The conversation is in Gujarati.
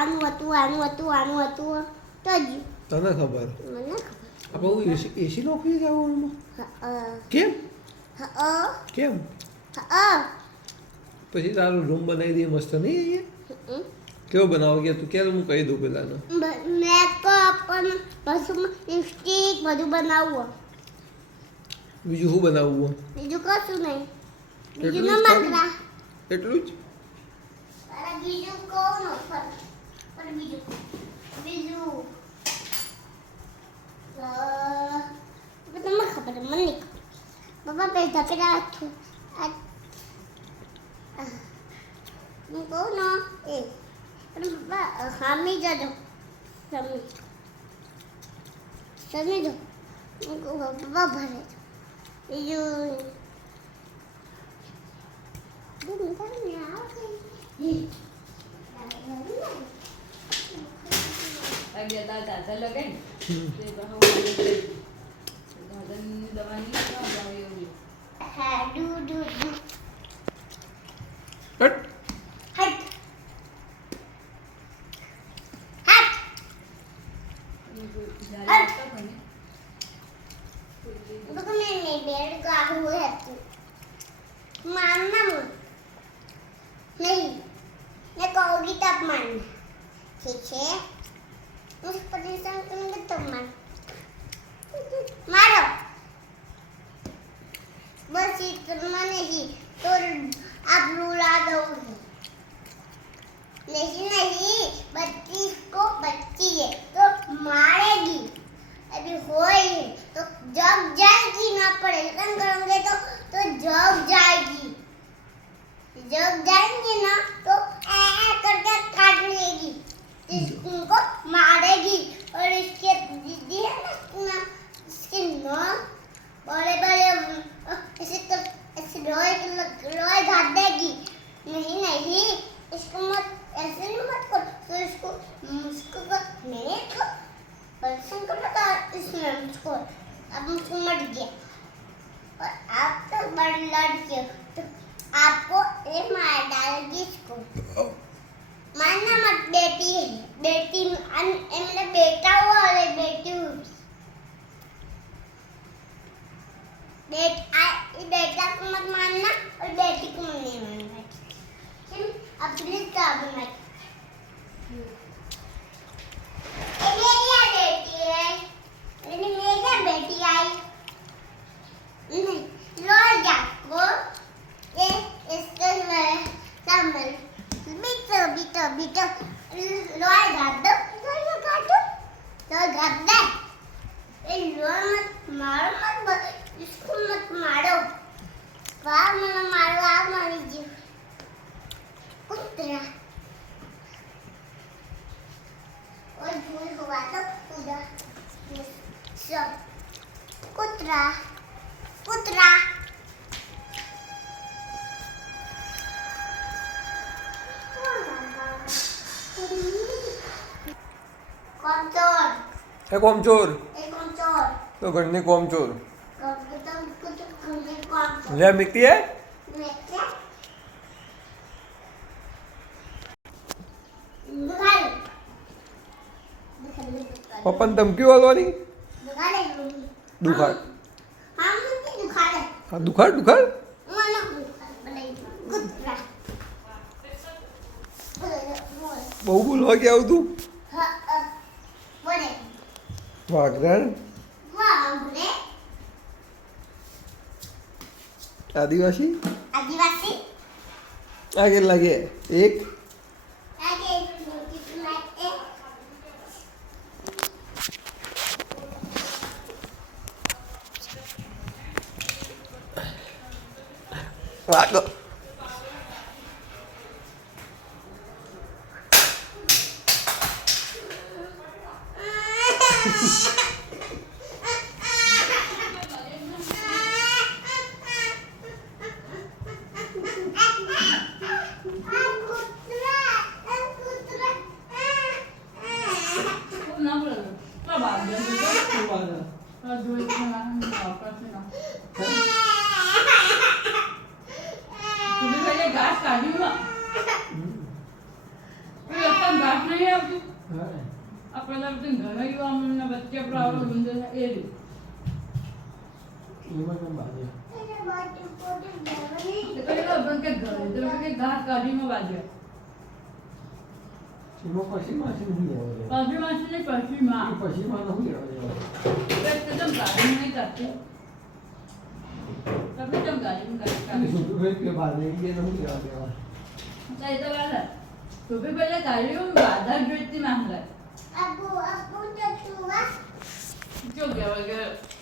આનું હતું આનું હતું આનું હતું તો જ તને ખબર મને ખબર આપણે હું એસી નોકરી જવાનું હા કેમ હા કેમ હા પછી તારું રૂમ બનાવી દઈએ મસ્ત નહીં અહીંયા કેવો બનાવો કે તું ક્યારે હું કહી દઉં પેલાને મેકઅપ પણ બસમાં સ્ટીક બધું બનાવવું બીજું શું બનાવવું બીજું કશું નહીં એટલું બીજું જ ના ખાલી? માગરા એટલું જ અરે બીજું કોણ પણ બીજું બીજું તમને ખબર મને નહીં ખબર બાબા પૈસા પેલા હું કહું ને એ પણ બાબા હામી જજો સમી જો હું કહું બાબા ભરે બીજું હટ मानना नहीं मैं कहूँगी तब मानना ठीक है उस परेशान करेंगे तब मान मारो बस इतना नहीं तो आप रुला दोगे लेकिन नहीं बच्ची को बच्ची है तो मारेगी अभी होई तो जब जाएगी ना परेशान करोगे तो जब जाएगी जब जाएंगे ना तो ऐ करके काट लेगी उनको मारेगी और इसके दीदी है ना इसके नौ बड़े बड़े ऐसे रोए घाट देगी नहीं नहीं इसको मत ऐसे नहीं मत करो तो इसको मैंने परेशान कर रहा था इसने मुझको अब मुझको मर गया और आप तो बड़ी लड़की हो तो आपको ये मार डालेगी इसको मानना मत बेटी है बेटी मेरा बेटा हुआ और एक बेटी हुई बेटा को मत मानना और बेटी को नहीं मानना अपनी काम मत बेटी है मेरी बेटी आई लो जाको ये इसके संभल बीटो लो गाड़ो तो गाड़ ये लो मत मारो मत इसको मत मारो वाह મને મારો આ મારી ગયો कुत्रा और भूल हुआ तो पूरा सब कुत्रा कुत्रा એ કોમચોર कौन તો ઘરની કોમચોર चोर લે મિકતી હે પપ્પાને ધમકી વાળવાની દુખાડ હા દુખાડ દુખાડ બહુ બોલવા કે આવતું વાઘરણ આદિવાસી आदिवासी આ કેટલા લાગે એક વાગો ઘાસ કાઢ્યું ઘાસ નહીં નહીં આવતું હા આ પેલા બધું ઘણા યુવાઓના વચ્ચે પ્રાવળ બંધ થાય એ રીતે એમાં કેમ બાજે એને બાજુ પોતે જવાની એ તો એનો બંધ કે ઘરે તો કે ઘાસ કાઢીમાં વાગ્યો એમાં પછી માસી નહીં આવે પાછી માસી ને પછી માં પછી માં નહીં આવે એકદમ ગાડી નહીં કરતી તમે કેમ ગાડી અને નહીં શું ભાઈ કે બાજે એ નહીં આવે દેવા કરતા એ તો વાલા તો ભી પહેલા ગાડીઓ બાધા જોઈતી માંગે અબુ અબુ તો તું વા જો ગયા